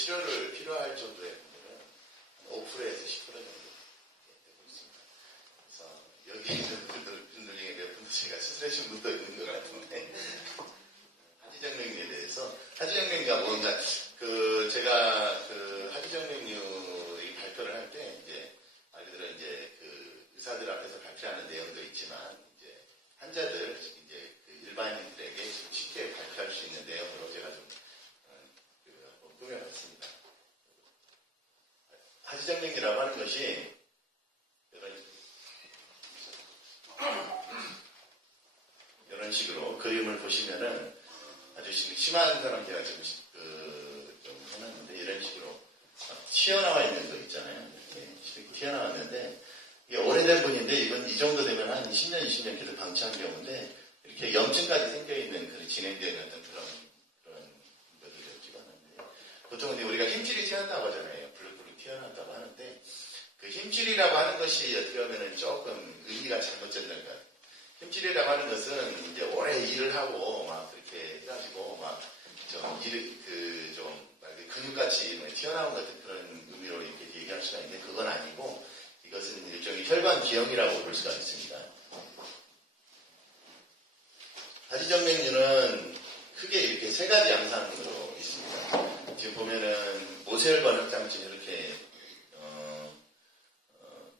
치료를 필요할 정도의 분들은 5%에서 10% 정도 되고 있습니다. 그래서 여기 있는 분들 중에 몇 분도 제가 수술하신 분도 있는 것 같은데 하지정맥류에 대해서 하지정맥류가 뭔가 제가 하지정맥류 발표를 할 때 이제 말 그대로 이제 의사들 앞에서 발표하는 내용도 있지만 이제 환자들 이제 일반인들에게 좀 쉽게 발표할 수 있는 내용으로 제가 좀 한번 꾸며봤습니다. 하지정맥류라고 하는 것이 이런 식으로 그림을 보시면은 아주 심한 사람 제가 좀 해놨는데 이런 식으로 튀어나와 있는 거 있잖아요. 이렇게 튀어나왔는데 이게 오래된 분인데 이건 이 정도 되면 한 10년, 20년 계속 방치한 경우인데 이렇게 염증까지 생겨있는 그런 진행되는 어떤 그런 것들을 찍었는데 보통 근데 우리가 힘줄이 튀어나온다고 하잖아요. 블룩블룩 튀어나온다고 하는데 그 힘줄이라고 하는 것이 어떻게 보면 조금 의미가 잘못된다는 것 같아요. 힘줄이라고 하는 것은 이제 오래 일을 하고 막 그렇게 해가지고 막 좀 근육같이 튀어나온 같은 그런 의미로 이렇게 얘기할 수가 있는데 그건 아니고 이것은 일종의 혈관 기형이라고 볼 수가 있습니다. 하지정맥류는 크게 이렇게 세 가지 양상으로 있습니다. 지금 보면은 모세혈관 확장증 이렇게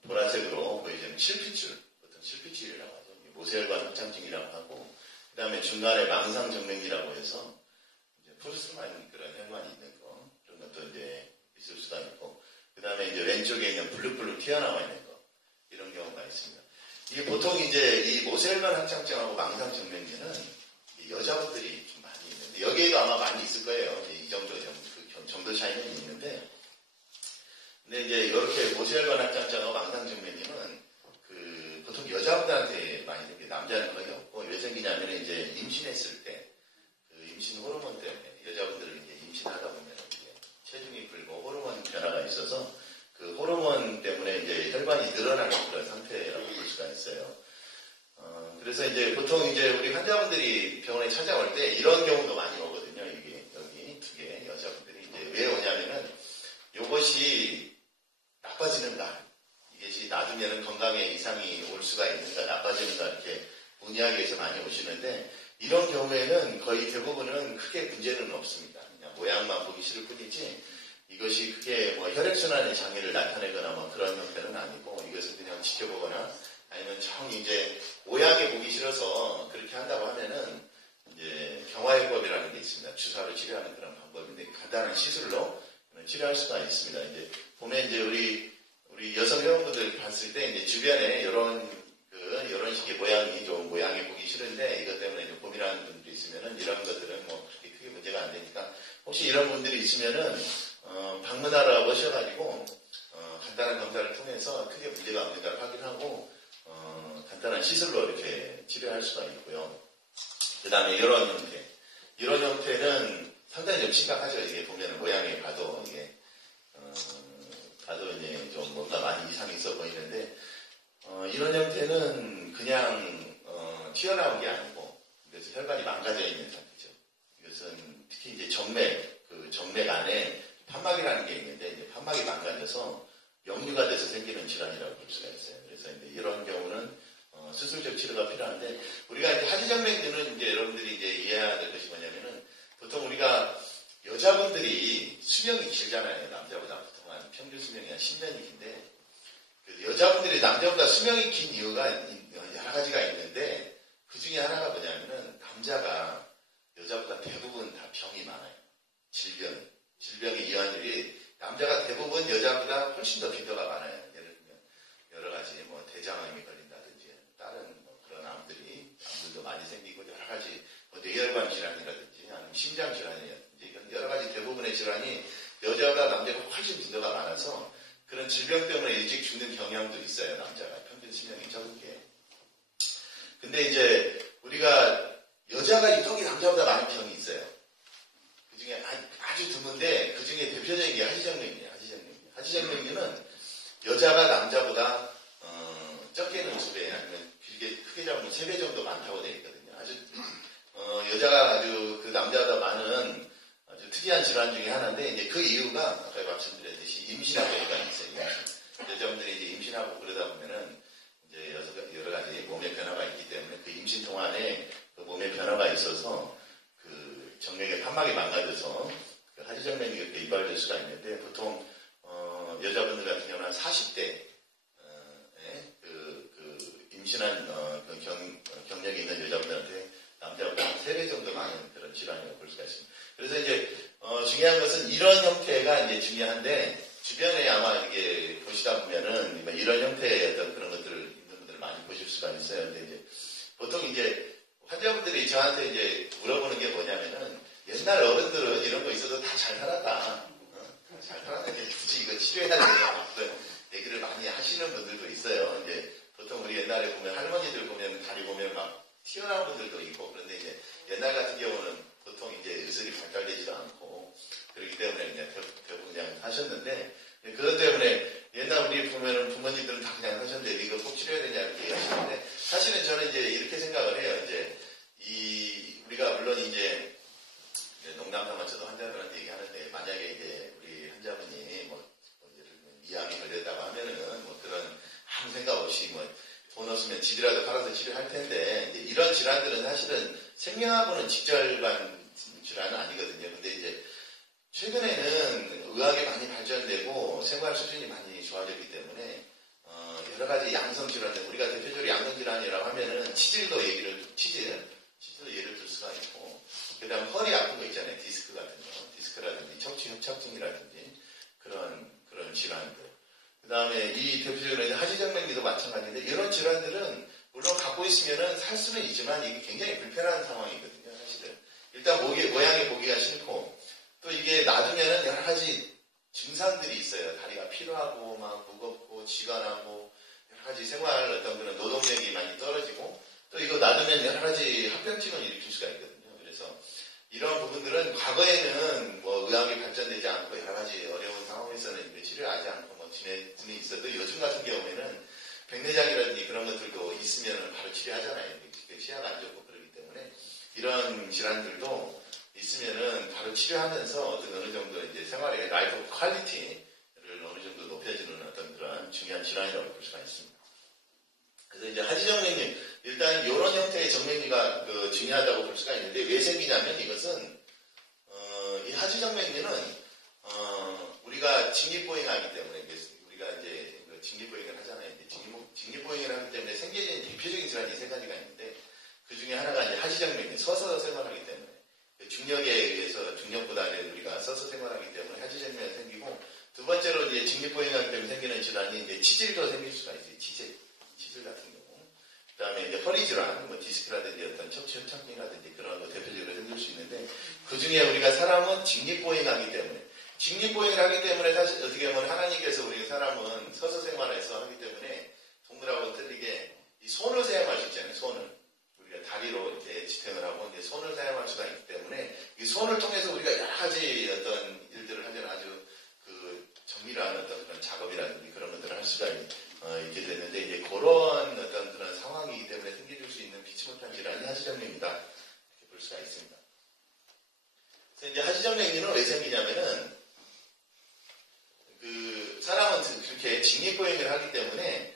보라색으로 보이는 실핏줄, 보통 실핏줄이라고 하죠. 모세혈관 확장증이라고 하고, 그 다음에 중간에 망상정맥이라고 해서 이제 푸르스름한 그런 혈관이 있는 거, 그런 것도 이제 있을 수가 있고, 그 다음에 이제 왼쪽에 있는 블룩블룩 튀어나와 있는 거, 이런 경우가 있습니다. 이게 보통 이제 이 모세혈관 확장증하고 망상정맥류는 여자분들이 좀 많이 있는데, 여기에도 아마 많이 있을 거예요. 이 정도, 정도 차이는 있는데, 근데 이제 이렇게 모세혈관 확장증하고 망상정맥류는 보통 여자분들한테 많이 생겨요. 남자는 거의 없고, 왜 생기냐면 이제 임신했을 때, 임신 호르몬 때문에, 여자분들은 이제 임신하다 보면 이제 체중이 불고 호르몬 변화가 있어서, 그 호르몬 때문에 이제 혈관이 늘어나는 그런 상태라고 볼 수가 있어요. 그래서 이제 보통 이제 우리 환자분들이 병원에 찾아올 때 이런 경우도 많이 오거든요. 이게, 여기 두 개, 여자분들이. 이제 왜 오냐면은, 요것이 나빠지는가. 이것이 놔두면 건강에 이상이 올 수가 있는가, 나빠지는가, 이렇게 문의하기 위해서 많이 오시는데, 이런 경우에는 거의 대부분은 크게 문제는 없습니다. 그냥 모양만 보기 싫을 뿐이지, 이것이 크게 뭐 혈액순환의 장애를 나타내거나 뭐 그런 형태는 아니고, 이것을 그냥 지켜보거나, 아니면 정 이제 오약에 보기 싫어서 그렇게 한다고 하면은, 이제 경화요법이라는 게 있습니다. 주사로 치료하는 그런 방법인데, 간단한 시술로 치료할 수가 있습니다. 이제 보면 이제 우리 여성 회원분들 봤을 때 이제 주변에 이런 식의 모양이 좀 모양이 보기 싫은데 이것 때문에 좀 고민하는 분들이 있으면은 이런 것들은 뭐 그렇게 크게 문제가 안 되니까 혹시 이런 분들이 있으면은 방문하러 오셔가지고 간단한 검사를 통해서 크게 문제가 없는가를 확인하고 간단한 시술로 이렇게 치료할 수가 있고요. 그 다음에 이런 형태는 상당히 좀 심각하죠. 이게 보면 모양이 봐도 이게 이제 좀 뭔가 많이 이상이 있어 보이는데 이런 형태는 그냥 튀어나온 게 아니고 그래서 혈관이 망가져 있는 상태죠. 이것은 특히 이제 정맥 안에 판막이라는 게 있는데 이제 판막이 망가져서 역류가 돼서 생기는 질환이라고 볼 수가 있어요. 그래서 이제 이런 경우는 수술적 치료가 필요한데 우리가 이제 하지정맥류는 이제 여러분들이 이제 이해해야 될 것이 뭐냐면은 보통 우리가 여자분들이 수명이 길잖아요. 남자보다 보통 한 평균 수명이 한 10년이 긴데 여자분들이 남자보다 수명이 긴 이유가 여러 가지가 있는데 그 중에 하나가 뭐냐면은 남자가 여자보다 대부분 다 병이 많아요. 질병의 이완율이 남자가 대부분 여자보다 훨씬 더 빈도가 많아요. 예를 들면 여러 가지 뭐 대장암이 걸린다든지 다른 뭐 그런 암들도 많이 생기고 여러 가지 뭐 뇌혈관 질환이라든지 아니면 심장 질환이라든지 여러 가지 대부분의 질환이 여자가 남자가 훨씬 빈도가 많아서 그런 질병 때문에 일찍 죽는 경향도 있어요. 남자가 평균 수명이 적은 게. 근데 이제 우리가 여자가 유독히 남자보다 많은 병이 있어요. 그 중에 아주 드문데 그 중에 대표적인 게 하지정맥류예요. 하지정맥류는 여자가 남자보다 적게는 2배 아니면 크게 잡으면 3배 정도 많다고 되어 있거든요. 여자가 아주 그 남자보다 많은 아주 특이한 질환 중에 하나인데, 이제 그 이유가 아까 말씀드렸듯이 임신하고 연관이 있어요. 여자분들이 이제 임신하고 그러다 보면은 이제 여러 가지 몸의 변화가 있기 때문에 그 임신 동안에 그 몸의 변화가 있어서 그 정맥의 판막이 망가져서 그 하지정맥이 이렇게 유발될 수가 있는데, 보통 여자분들 같은 경우는 한 40대 임신한 경력이 있는 여자분들한테 남자보다 한 3배 정도 많은 그런 질환이라고 볼 수가 있습니다. 그래서 이제 중요한 것은 이런 형태가 이제 중요한데, 주변에 아마 이게 보시다 보면은 이런 형태의 어떤 그런 것들을 있는 분들을 많이 보실 수가 있어요. 근데 이제 보통 이제 환자분들이 저한테 이제 물어보는 게 뭐냐면은, 옛날 어른들은 이런 거 있어도 다 잘 살았다. 잘 살았는데 굳이 이거 치료해야 되냐. 그런 얘기를 많이 하시는 분들도 있어요. 이제 보통 우리 옛날에 보면 할머니들 보면 다리 보면 막 튀어나온 분들도 있고, 그런데 이제 옛날 같은 경우는 보통 이제 의술이 발달되지도 않고 그렇기 때문에 그냥 대부분 그냥 하셨는데, 그것 때문에 옛날 우리 보면은 부모님들은 다 그냥 하셨는데 이거 꼭 치료해야 되냐 이렇게 얘기하시는데, 사실은 저는 이제 이렇게 생각을 해요. 이제 우리가 물론 이제 농담 삼아서도 환자들한테 얘기하는데, 만약에 이제 우리 환자분이 예를 들면 이암이 걸렸다고 하면은 그런 아무 생각 없이 돈 없으면 지더라도 팔아서 치료할 텐데, 이제 이런 질환들은 사실은 생명하고는 직결관 질환은 아니거든요. 근데 이제 최근에는 의학이 많이 발전되고 생활 수준이 많이 좋아졌기 때문에 여러 가지 양성 질환들, 우리가 대표적으로 양성 질환이라고 하면은 치질도 예를 들 수가 있고, 그다음 허리 아픈 거 있잖아요. 디스크 같은 거, 디스크라든지 척추 협착증이라든지 그런 질환들. 그 다음에 이 대표적으로 하지정맥류도 마찬가지인데, 이런 질환들은 물론 갖고 있으면은 살 수는 있지만 이게 굉장히 불편한 상황이거든요, 사실은. 일단 모양이 보기가 싫고, 또 이게 놔두면은 여러 가지 증상들이 있어요. 다리가 피로하고, 막 무겁고, 쥐가 나고, 여러 가지 생활 어떤 그런 노동력이 많이 떨어지고, 또 이거 놔두면 여러 가지 합병증을 일으킬 수가 있거든요. 그래서 이런 부분들은 과거에는 의학이 발전되지 않고 여러 가지 어려운 상황에서는 치료하지 않고 지내 있어도, 요즘 같은 경우에는 백내장이라든지 그런 것들도 있으면 바로 치료하잖아요. 시야가 안 좋고 그러기 때문에 이런 질환들도 있으면은 바로 치료하면서 어느 정도 이제 생활의 라이프 퀄리티를 어느 정도 높여주는 어떤 그런 중요한 질환이라고 볼 수가 있습니다. 그래서 이제 하지정맥류, 일단 이런 형태의 정맥류가 중요하다고 볼 수가 있는데, 왜 생기냐면 이것은 이 하지정맥류는 우리가 직립보행하기 때문에, 우리가 이제 직립보행을 하잖아요. 직립보행을 하기 때문에 생겨지는 대표적인 질환이 3가지가 있는데, 그 중에 하나가 이제 하지정맥류, 서서 생활하기 때문에, 중력에 의해서 중력보다는 우리가 서서 생활하기 때문에 하지정맥류가 생기고, 두 번째로 이제 직립보행하기 때문에 생기는 질환이 이제 치질도 생길 수가 있어요. 치질 같은 경우. 그 다음에 이제 허리 질환, 디스크라든지 어떤 척추 협착증이라든지 그런 거 대표적으로 생길 수 있는데, 그 중에 우리가 사람은 직립보행하기 때문에, 직립보행을 하기 때문에 사실 어떻게 보면 하나님께서 우리 사람은 서서 생활해서 하기 때문에 동물하고 틀리게 이 손을 사용할 수 있잖아요. 손을. 우리가 다리로 이렇게 지탱을 하고 이제 손을 사용할 수가 있기 때문에, 이 손을 통해서 우리가 여러 가지 어떤 일들을 하면 아주 정밀한 어떤 그런 작업이라든지 그런 것들을 할 수가 있게 됐는데, 이제 그런 어떤 그런 상황이기 때문에 생겨질 수 있는 피치 못한 질환이 하지정맥류다, 이렇게 볼 수가 있습니다. 그래서 이제 하지정맥류는 왜 생기냐면은, 사람은 그렇게 직립보행을 하기 때문에,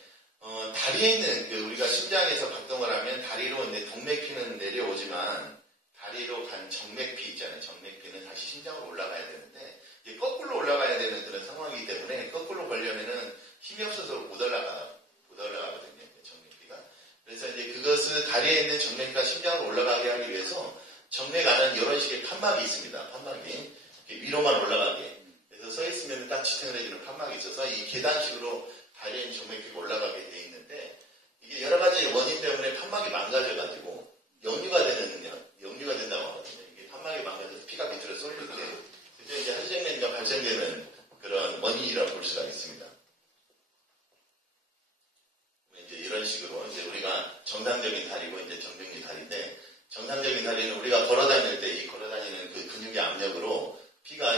다리에 있는, 우리가 심장에서 박동을 하면 다리로 이제 동맥피는 내려오지만, 다리로 간 정맥피 있잖아요. 정맥피는 다시 심장으로 올라가야 되는데, 이게 거꾸로 올라가야 되는 그런 상황이기 때문에, 거꾸로 걸려면은 힘이 없어서 못 올라가거든요. 정맥피가. 그래서 이제 그것을 다리에 있는 정맥과 심장으로 올라가게 하기 위해서, 정맥 안은 이런 식의 판막이 있습니다. 판막이. 위로만 올라가게. 그래서 서 있으면 딱 지탱을 해주는 판막이 있어서 이 계단식으로 다리에 있는 정맥피가 올라가게 돼 있는데, 이게 여러 가지 원인 때문에 판막이 망가져가지고 역류가 된다고 하거든요. 이게 판막이 망가져서 피가 밑으로 쏠릴 때, 그때 이제 하지정맥류가 발생되는 그런 원인이라고 볼 수가 있습니다. 이제 이런 식으로 이제 우리가 정상적인 다리고 이제 정맥류 다리인데, 정상적인 다리는 우리가 걸어다닐 때 이 걸어다니는 그 근육의 압력으로 피가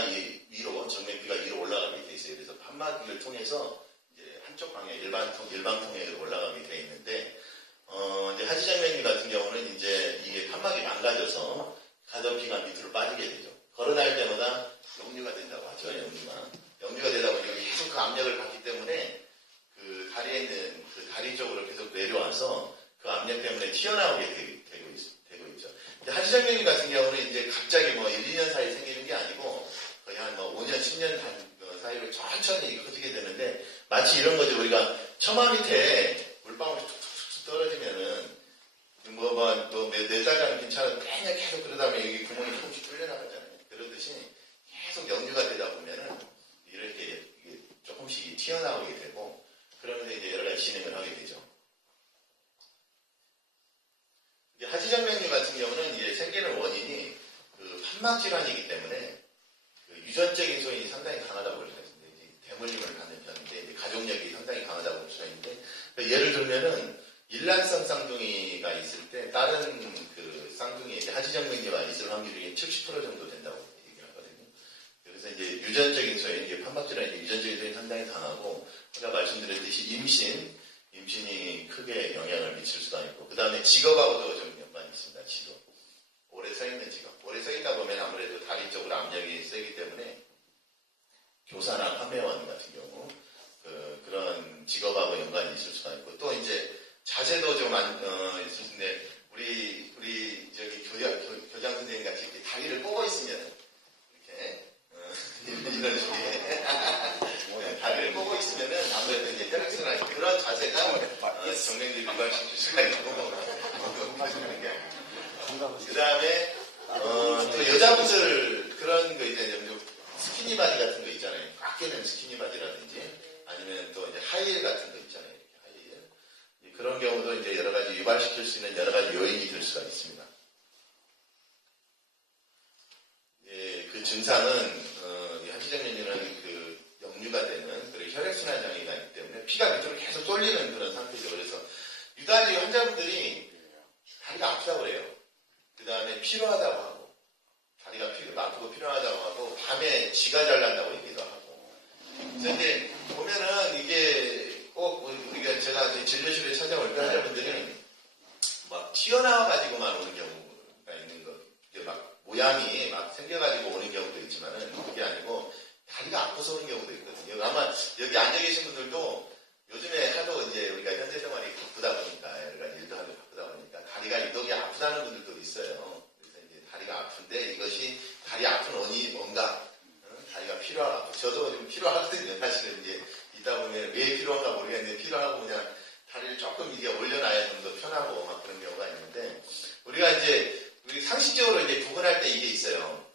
위로, 정맥피가 위로 올라가게 돼 있어요. 그래서 판막을 통해서 이제 한쪽 방향, 일방통에 올라가게 돼 있는데, 이제 하지정맥류 같은 경우는 이제 이게 판막이 망가져서 가던 피가 밑으로 빠지게 되죠. 걸어다닐 때마다 나서 그 압력 때문에 튀어나오게 되고 있죠. 하지정맥류 같은 경우는 이제 갑자기 뭐 1, 2년 사이에 생기는 게 아니고 거의 한 뭐 5년, 10년 사이로 천천히 커지게 되는데 마치 이런 거죠. 우리가 처마 밑에 물방울이 툭툭툭 떨어지면은 몇 달간 괜찮아도 그냥 계속 그러다 보면 여기 구멍이 조금씩 뚫려나가잖아요. 그러듯이 계속 역류가 되다 보면은 이렇게 조금씩 튀어나오게 되고 그러면서 이제 여러 가지 진행을 하게 되죠. 하지정맥류 같은 경우는 이제 생기는 원인이 그 판막 질환이기 때문에 그 유전적인 소인이 상당히 강하다고 볼 수가 있습니다. 대물림을 받는 편인데 이제 가족력이 상당히 강하다고 볼 수가 있는데 예를 들면은 일란성 쌍둥이가 있을 때 다른 그 쌍둥이에 이제 하지정맥류가 있을 확률이 70% 정도 된다고 얘기를 하거든요. 그래서 이제 유전적인 소인, 이게 판막 질환이 유전적인 소인이 상당히 강하고 아까 말씀드렸듯이 임신이 크게 영향을 미칠 수가 있고 그 다음에 직업하고도 좀 연관이 있습니다. 직업. 오래 서 있는 직업. 오래 서 있다 보면 아무래도 다리 쪽으로 압력이 세기 때문에 교사나 판매원 같은 경우 그런 직업하고 연관이 있을 수가 있고 또 이제 자세도 좀 있을 텐데 우리 저기 교장 선생님 같이 이렇게 다리를 꼬고 있으면 이렇게 이런 식의 다리를 꼬고 있으면은 아무래도 이제 혈액순환 그런 자세가 정맥류 유발시킬 수가 있고 그 다음에 또 여자분들 그런 거 이제 스키니 바지 같은 거 있잖아요. 꽉 끼는 스키니 바지라든지 아니면 또 이제 하이힐 같은 거 있잖아요. 이렇게 하이힐 그런 경우도 이제 여러 가지 유발시킬 수 있는 여러 가지 요인이 될 수가 있습니다. 예, 그 증상은 하지정맥류는 그 역류가 되는 그리고 혈액순환 장애가 있기 때문에 피가 밑으로 계속 쏠리는 그런 상태죠. 그래서 유달리 환자분들이 다리가 아프다고 그래요. 그 다음에 피로하다고 하고 다리가 아프고 피로하다고 하고 밤에 쥐가 잘 난다고 얘기도 하고 그런데 보면은 이게 꼭 우리가 제가 진료실에 찾아올 때 환자분들은 막 튀어나와가지고만 오는 경우가 있는 거 이게 막 모양이 막 생겨가지고 오는 경우도 있지만은 그게 아니고 다리가 아파서 오는 경우도 있거든요. 아마 여기 앉아 계신 분들도 요즘에 하도 이제 우리가 현재 생활이 바쁘다 보니까 여러 가지 일도 하도 바쁘다 보니까 다리가 유독이 아프다는 분들도 있어요. 그래서 이제 다리가 아픈데 이것이 다리 아픈 원인이 뭔가 다리가 필요하고 저도 좀 필요하거든요. 사실은 이제 있다 보면 왜 필요한가 모르겠는데 필요하고 그냥 다리를 조금 이게 올려놔야 좀 더 편하고 막 그런 경우가 있는데 우리가 이제 우리 상식적으로 이제 구분할 때 이게 있어요.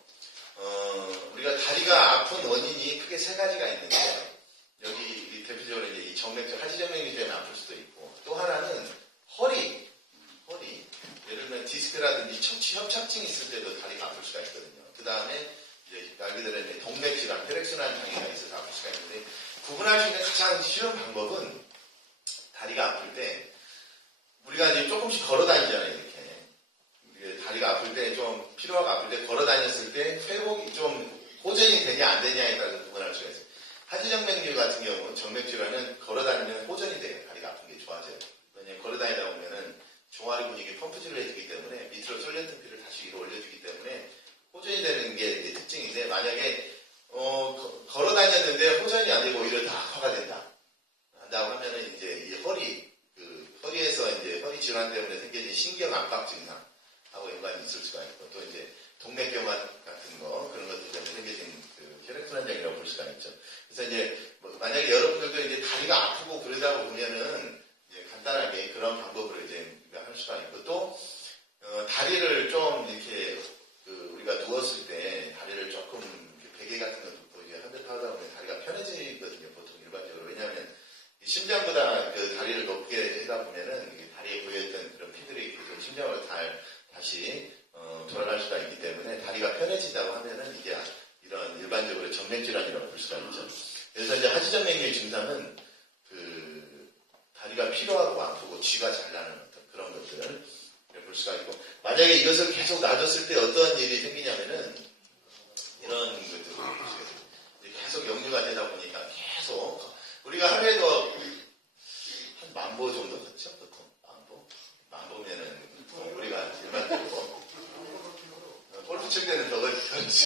우리가 다리가 아픈 원인이 크게 세 가지가 있는데 여기 대표적으로 이제 이 정맥적 하지정맥류 때문에 아플 수도 있고 또 하나는 허리 예를 들면 디스크라든지 척추 협착증이 있을 때도 다리가 아플 수가 있거든요. 그 다음에 이제 말 그대로 이제 동맥질환, 혈액순환 장애가 있어서 아플 수가 있는데 구분할 수 있는 가장 쉬운 방법은 다리가 아플 때 우리가 이제 조금씩 걸어 다니잖아요. 이렇게 다리가 아플 때 좀 피로하고 아플 때 걸어 다녔을 때 회복이 좀 호전이 되냐 안 되냐에 따라서 구분할 수가 있어요. 하지정맥류 같은 경우 정맥질환은 걸어 다니면 호전이 돼요. 다리가 아픈 게 좋아져요. 왜냐하면 걸어 다니다 보면은 종아리 근육이 펌프질을 해주기 때문에 밑으로 쏠렸던 피를 다시 위로 올려주기 때문에 호전이 되는 게 이제 특징인데 만약에 걸어 다녔는데 호전이 안 되고 오히려 더 악화가 한다고 하면은 이제 이 허리에서 이제 허리 질환 때문에 생겨진 신경 압박 증상하고 연관이 있을 수가 있고 또 이제 동맥경화 같은 거 그런 것들 때문에 생겨진 그 혈액순환 장애라고 볼 수가 있죠. 그래서 이제 만약에 여러분들도 이제 다리가 아프고 그러다 보면은 이제 간단하게 그런 방법으로 이제 할 수가 있고 또 다리를 좀 이렇게 우리가 누웠을 때 다리를 조금 베개 같은 거 덮고 이제 한듯하다 보면 다리가 편해지거든요. 보통 일반적으로 왜냐하면 심장보다 그 다리를 높게 하다 보면은 다리에 고여있던 그런 피들이 심장으로 다시 돌아갈 수가 있기 때문에 다리가 편해지다고 하면은 이게 이런 일반적으로 정맥질환이라고 볼 수가 있죠. 그래서 이제 하지정맥류 증상은 다리가 피로하고 아프고 쥐가 잘 나는 어떤 그런 것들을 볼 수가 있고 만약에 이것을 계속 놔뒀을 때 어떤 일이 생기냐면은